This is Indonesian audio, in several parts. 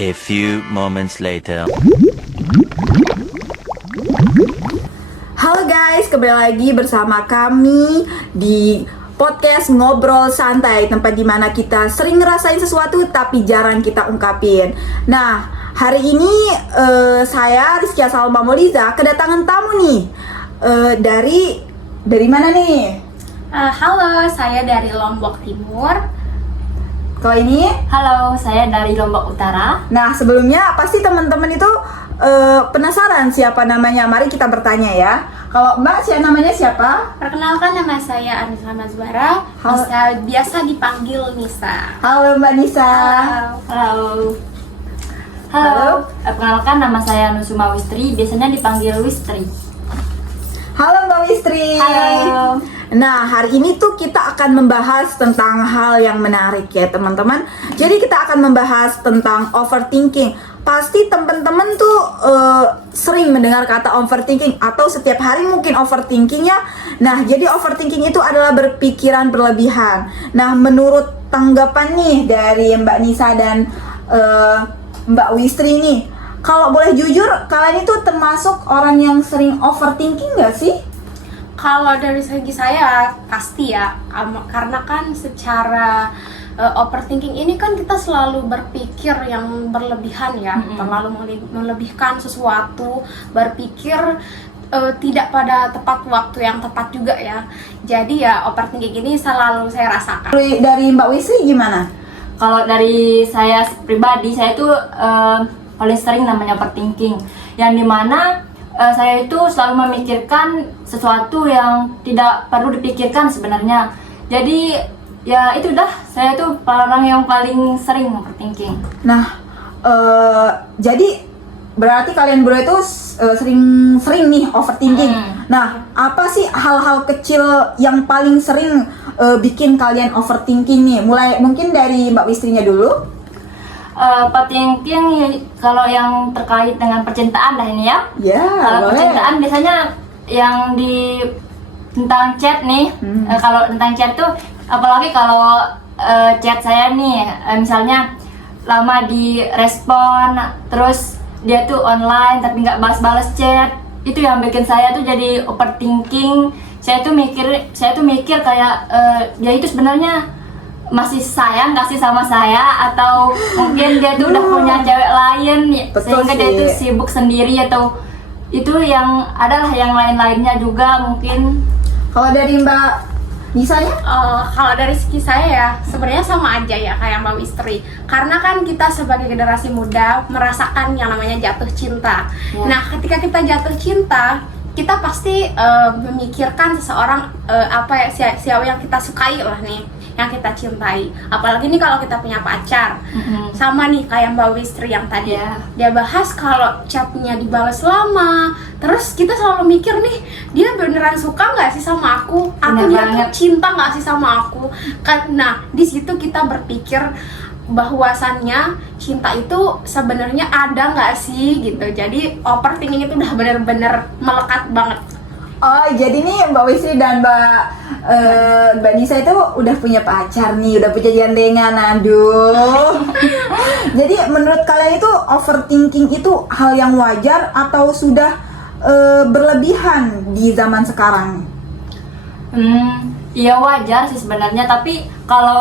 A few moments later. Halo guys, kembali lagi bersama kami di podcast Ngobrol Santai, tempat dimana kita sering ngerasain sesuatu tapi jarang kita ungkapin. Nah, hari ini saya Rizky Salma Moliza kedatangan tamu nih. Dari mana nih? Halo, saya dari Lombok Timur. Kalau ini? Halo, saya dari Lombok Utara. Nah, sebelumnya pasti teman-teman itu penasaran siapa namanya. Mari kita bertanya ya. Kalau Mbak, namanya siapa? Perkenalkan, nama saya Anissa Mazbara. Halo. Biasa dipanggil Nisa. Halo Mbak Nisa. Halo. Halo. Perkenalkan, nama saya Nusuma Wistri. Biasanya dipanggil Wistri. Halo Mbak Wistri. Halo. Nah, hari ini tuh kita akan membahas tentang hal yang menarik ya teman-teman. Jadi kita akan membahas tentang overthinking. Pasti teman-teman tuh sering mendengar kata overthinking atau setiap hari mungkin overthinking ya. Nah, jadi overthinking itu adalah berpikiran berlebihan. Nah, menurut tanggapan nih dari Mbak Nisa dan Mbak Wistri nih, kalau boleh jujur, kalian itu termasuk orang yang sering overthinking gak sih? Kalau dari segi saya pasti ya, karena kan secara overthinking ini kan kita selalu berpikir yang berlebihan ya, terlalu melebihkan sesuatu, berpikir tidak pada tepat waktu yang tepat juga ya. Jadi ya overthinking ini selalu saya rasakan. Dari Mbak Wistri gimana? Kalau dari saya pribadi, saya itu paling sering namanya overthinking, yang dimana saya itu selalu memikirkan sesuatu yang tidak perlu dipikirkan sebenarnya. Jadi ya itu dah, saya tuh orang yang paling sering overthinking. Nah, jadi berarti kalian berdua itu sering nih overthinking. Nah, apa sih hal-hal kecil yang paling sering bikin kalian overthinking nih? Mulai mungkin dari Mbak Wistrinya dulu. Overthinking kalau yang terkait dengan percintaan dah ini ya. Ya, Kalau boleh. percintaan biasanya yang di tentang chat nih. Kalau tentang chat tuh, apalagi kalau chat saya nih, misalnya lama di respon, terus dia tuh online tapi nggak balas-balas chat, itu yang bikin saya tuh jadi overthinking. Saya tuh mikir kayak dia itu sebenarnya masih sayang gak sih sama saya, atau mungkin dia tuh udah punya cewek lain Betul sehingga dia sih. tuh sibuk sendiri, atau itu yang adalah yang lain-lainnya juga mungkin. Kalau dari Mbak Nisa ya? Kalau dari segi saya ya sebenarnya sama aja ya kayak Mbak Wistri, karena kan kita sebagai generasi muda merasakan yang namanya jatuh cinta. Ya. Nah, ketika kita jatuh cinta, kita pasti memikirkan seseorang, siapa yang kita sukai lah nih, yang kita cintai. Apalagi nih kalau kita punya pacar. Sama nih kayak Mbak Wistri yang tadi dia bahas, kalau chatnya dibalas lama, terus kita selalu mikir nih, dia beneran suka nggak sih sama aku? Bener Dia banget. tuh cinta nggak sih sama aku? Nah, di situ kita berpikir bahwasannya cinta itu sebenarnya ada nggak sih gitu. Jadi overthinking itu udah bener-bener melekat banget. Oh, jadi nih Mbak Wistri dan Mbak Nisa itu udah punya pacar nih, udah punya gandengan, aduh. Jadi menurut kalian itu overthinking itu hal yang wajar atau sudah berlebihan di zaman sekarang? Iya wajar sih sebenarnya, tapi kalau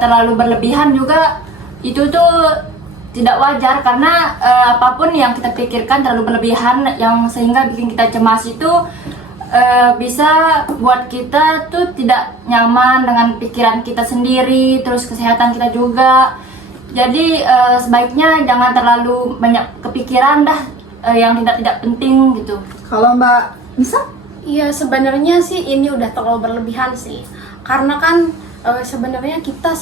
terlalu berlebihan juga itu tuh tidak wajar, karena apapun yang kita pikirkan terlalu berlebihan yang sehingga bikin kita cemas itu bisa buat kita tuh tidak nyaman dengan pikiran kita sendiri, terus kesehatan kita juga. Jadi sebaiknya jangan terlalu banyak kepikiran dah yang tidak penting gitu. Kalau Mbak Nisa? Iya, sebenarnya sih ini udah terlalu berlebihan sih, karena kan sebenarnya kita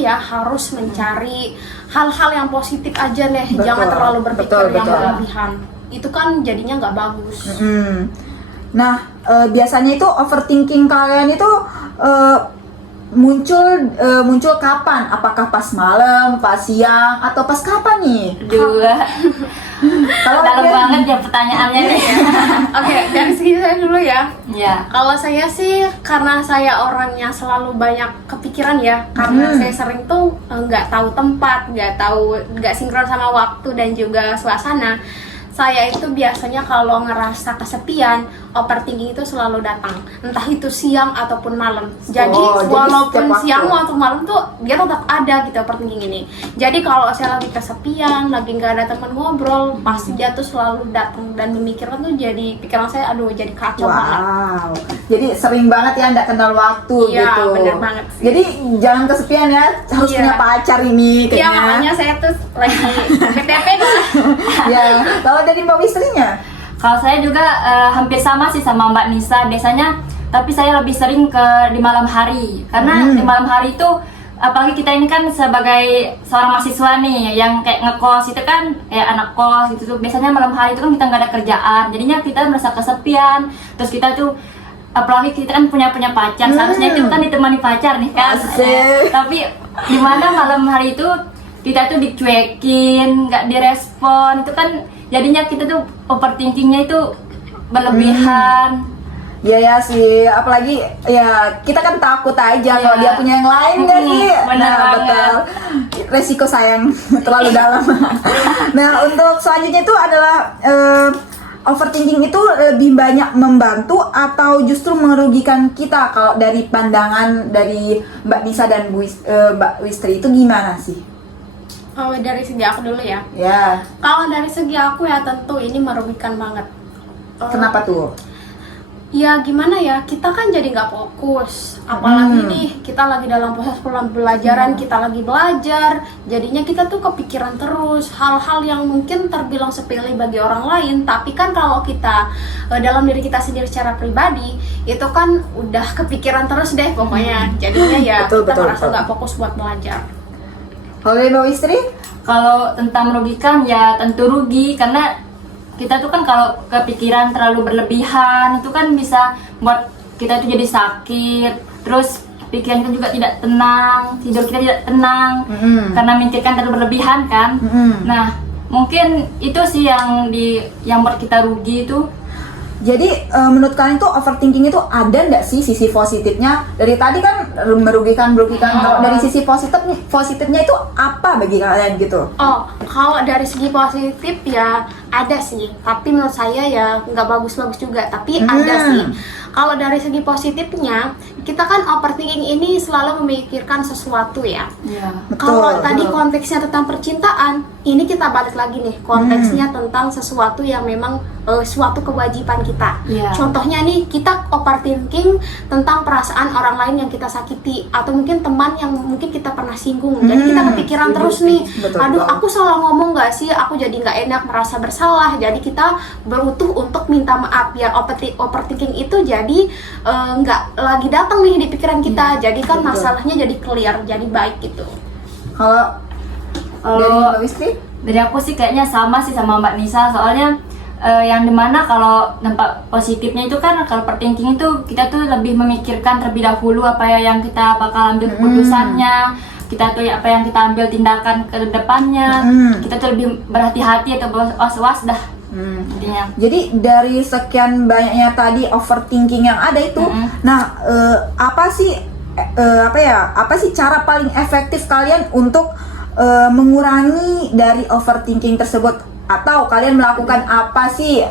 ya harus mencari hal-hal yang positif aja deh. Betul, Jangan terlalu berpikir yang betul. berlebihan. Itu kan jadinya nggak bagus. Nah, biasanya itu overthinking kalian itu muncul kapan? Apakah pas malam, pas siang, atau pas kapan nih? Kalau Dalam dia- banget ya pertanyaannya nih. Oke, dari segi saya dulu ya. Ya. Kalau saya sih karena saya orangnya selalu banyak kepikiran ya, karena saya sering tuh nggak tahu tempat, nggak sinkron sama waktu dan juga suasana. Saya itu biasanya kalau ngerasa kesepian, overthinking itu selalu datang, entah itu siang ataupun malam. Jadi jadi walaupun setiap waktu. siang atau malam tuh dia tetap ada gitu overthinking ini. Jadi kalau saya lagi kesepian, lagi nggak ada teman ngobrol, pasti dia tuh selalu datang dan memikirkan tuh jadi pikiran saya, aduh jadi kacau banget. Wow, jadi sering banget ya nggak kenal waktu Iya, gitu. bener banget sih. Jadi jangan kesepian ya, harus Iya. punya pacar ini Iya, kayaknya. makanya saya tuh lagi PTP tuh. Ya, kalau dari Mbak Wistrinya, Kalau saya juga hampir sama sih sama Mbak Nisa biasanya, tapi saya lebih sering di malam hari. Karena di malam hari itu apalagi kita ini kan sebagai seorang mahasiswa nih yang kayak ngekos itu kan kayak anak kos gitu tuh. Biasanya malam hari itu kan kita nggak ada kerjaan, jadinya kita merasa kesepian. Terus kita tuh apalagi kita kan punya pacar, seharusnya itu kan ditemani pacar nih kan. Asik. Tapi di mana malam hari itu kita tuh dicuekin, nggak direspon, itu kan jadinya kita tuh overthinkingnya itu berlebihan. ya ya sih, apalagi ya kita kan takut aja kalau Iya. dia punya yang lain nggak sih? Bener Nah, banget. betul. Resiko sayang terlalu dalam. Nah, untuk selanjutnya itu adalah overthinking itu lebih banyak membantu atau justru merugikan kita kalau dari pandangan dari Mbak Nisa dan Mbak Wistri itu gimana sih? Oh, dari segi aku dulu ya. Ya, Kalau dari segi aku ya tentu ini merugikan banget. kenapa tuh? Ya gimana ya, kita kan jadi nggak fokus. Apalagi nih kita lagi dalam proses pembelajaran, kita lagi belajar, jadinya kita tuh kepikiran terus hal-hal yang mungkin terbilang sepele bagi orang lain, tapi kan kalau kita dalam diri kita sendiri secara pribadi itu kan udah kepikiran terus deh pokoknya. Jadinya ya Betul, kita betul, merasa betul. nggak fokus buat belajar. Kalau dari Mbak Wistri? Kalau tentang merugikan ya tentu rugi, karena kita tuh kan kalau kepikiran terlalu berlebihan itu kan bisa buat kita tuh jadi sakit, terus pikiran kita juga tidak tenang, tidur kita tidak tenang karena memikirkan terlalu berlebihan kan. Nah mungkin itu sih yang buat kita rugi itu. Jadi menurut kalian tuh overthinking itu ada nggak sih sisi positifnya? Dari tadi kan merugikan. Kalau dari sisi positifnya itu apa bagi kalian gitu? Oh, kalau dari segi positif ya ada sih, tapi menurut saya ya nggak bagus-bagus juga, tapi ada sih. Kalau dari segi positifnya, kita kan overthinking ini selalu memikirkan sesuatu ya. Iya. Kalau Betul, tadi betul. konteksnya tentang percintaan, ini kita balik lagi nih, konteksnya tentang sesuatu yang memang suatu kewajiban kita. Iya. Contohnya nih, kita overthinking tentang perasaan orang lain yang kita sakiti, atau mungkin teman yang mungkin kita pernah singgung. Jadi kita kepikiran terus nih, Betul, aduh betul. aku salah ngomong gak sih, aku jadi nggak enak, merasa bersalah. Jadi kita berutuh untuk minta maaf, biar overthinking itu jadi nggak lagi datang nih di pikiran kita. Jadi kan betul. masalahnya jadi clear, jadi baik gitu. Kalau dari Kalau Mbak Wistri? dari aku sih kayaknya sama sih sama Mbak Nisa, soalnya yang dimana kalau dampak positifnya itu kan kalau overthinking itu kita tuh lebih memikirkan terlebih dahulu apa yang kita bakal ambil keputusannya, kita tuh apa yang kita ambil tindakan ke depannya, kita tuh lebih berhati-hati atau was-was dah intinya. Jadi dari sekian banyaknya tadi overthinking yang ada itu, nah apa sih cara paling efektif kalian untuk mengurangi dari overthinking tersebut? Atau kalian melakukan apa sih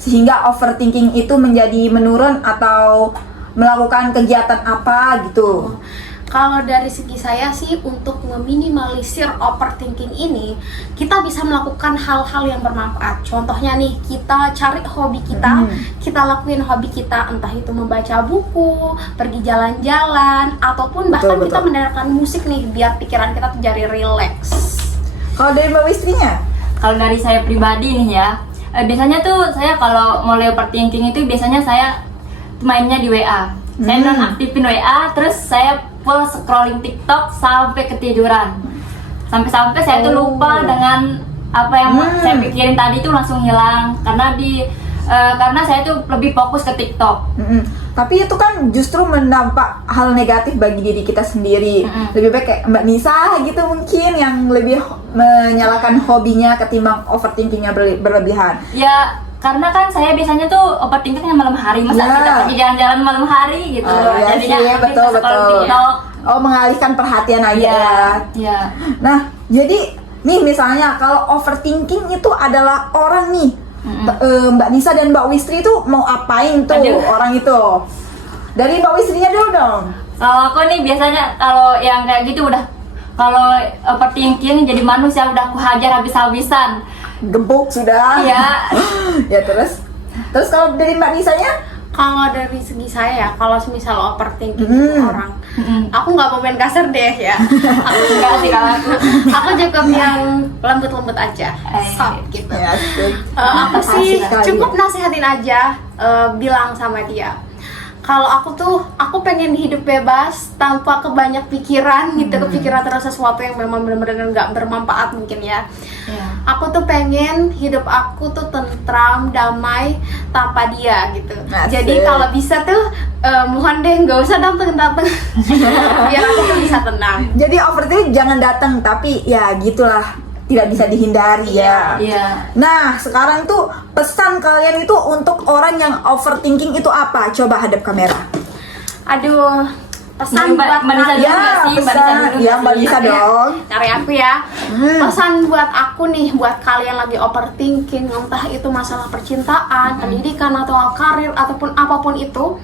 sehingga overthinking itu menjadi menurun, atau melakukan kegiatan apa gitu? Kalau dari segi saya sih, untuk meminimalisir overthinking ini, kita bisa melakukan hal-hal yang bermanfaat. Contohnya nih, kita cari hobi kita, kita lakuin hobi kita, entah itu membaca buku, pergi jalan-jalan, ataupun bahkan Betul, kita betul. mendengarkan musik nih, biar pikiran kita tuh jadi relax. Kalau dari Mbak Wistrinya? Kalau dari saya pribadi nih ya, biasanya tuh saya kalau mulai overthinking itu biasanya saya mainnya di WA. Saya nonaktifin WA, terus saya full scrolling TikTok sampai ketiduran. Sampai-sampai saya tuh lupa dengan apa yang saya pikirin tadi tuh langsung hilang karena karena saya tuh lebih fokus ke TikTok. Tapi itu kan justru menampak hal negatif bagi diri kita sendiri. Lebih baik kayak Mbak Nisa gitu mungkin yang lebih menyalakan hobinya ketimbang overthinkingnya berlebihan. Ya karena kan saya biasanya tuh overthinkingnya malam hari, masa Ya. kita pergi jalan-jalan malam hari gitu. Oh, iya Jadinya sih, bisa betul. scroll TikTok. Oh, mengalihkan perhatian aja Iya, ya. iya. Nah, jadi nih misalnya kalau overthinking itu adalah orang nih, Mbak Nisa dan Mbak Wistri itu mau apain tuh Aduh. orang itu? Dari Mbak Wistrinya dulu dong. Kalau aku nih biasanya kalau yang kayak gitu udah, kalau overthinking jadi manusia udah aku hajar habis-habisan. Gebuk sudah. Iya. Ya terus kalau dari Mbak Nisanya? Kalau dari segi saya, kalau misal overthinking itu orang, aku nggak mau main kasar deh ya. Aku Enggak sih kalau aku. cukup yang lembut-lembut aja, soft gitu. Ya, asik. Aku sih Asik kali. cukup nasihatin aja, bilang sama dia. Kalau aku pengen hidup bebas tanpa kebanyak pikiran gitu, kepikiran terus sesuatu yang memang benar-benar nggak bermanfaat mungkin ya. Iya. Aku tuh pengen hidup aku tuh tentram, damai tanpa dia gitu. Asik. Jadi kalau bisa tuh mohon deh nggak usah dateng biar aku tuh bisa tenang. Jadi overthinking jangan datang, tapi ya gitulah, tidak bisa dihindari ya. Iya. Nah, sekarang tuh pesan kalian itu untuk orang yang overthinking itu apa? Coba hadap kamera. Aduh, pesan Mbak- buat Mbak Nisa kalian. dulu nggak sih? Mbak Nisa pesan. dulu Ya, nggak Mbak sih? Nisa dong. Cari aku ya. Pesan buat aku nih, buat kalian lagi overthinking, entah itu masalah percintaan, pendidikan atau karir ataupun apapun itu,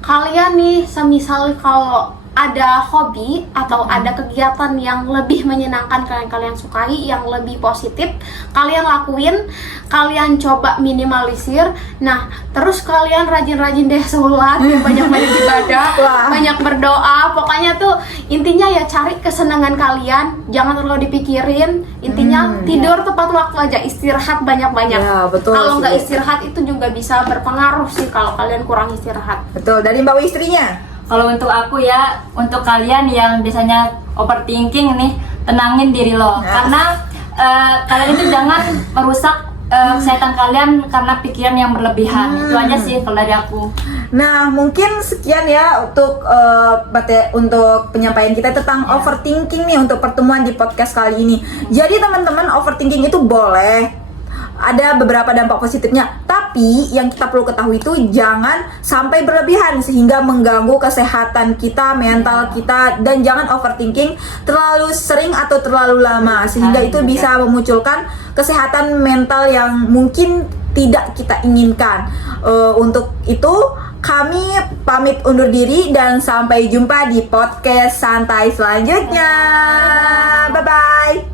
kalian nih semisal kalau ada hobi atau ada kegiatan yang lebih menyenangkan kalian sukai, yang lebih positif, kalian lakuin, kalian coba minimalisir. Nah, terus kalian rajin-rajin deh sholat, banyak-banyak ibadah, Wah. banyak berdoa. Pokoknya tuh intinya ya cari kesenangan kalian, jangan terlalu dipikirin. Intinya tidur tepat waktu aja, istirahat banyak-banyak. Ya, betul Kalau nggak sih. istirahat itu juga bisa berpengaruh sih kalau kalian kurang istirahat. Betul, dari Mbak Wistrinya. Kalau untuk aku ya, untuk kalian yang biasanya overthinking nih, tenangin diri lo. Ya. Karena kalian itu jangan merusak kesehatan kalian karena pikiran yang berlebihan. Itu aja sih kalau dari aku. Nah, mungkin sekian ya untuk untuk penyampaian kita tentang overthinking nih untuk pertemuan di podcast kali ini. Jadi teman-teman, overthinking itu boleh, ada beberapa dampak positifnya, tapi yang kita perlu ketahui itu jangan sampai berlebihan sehingga mengganggu kesehatan kita, mental kita, dan jangan overthinking terlalu sering atau terlalu lama sehingga itu bisa memunculkan kesehatan mental yang mungkin tidak kita inginkan. Untuk itu kami pamit undur diri dan sampai jumpa di podcast santai selanjutnya. Bye bye.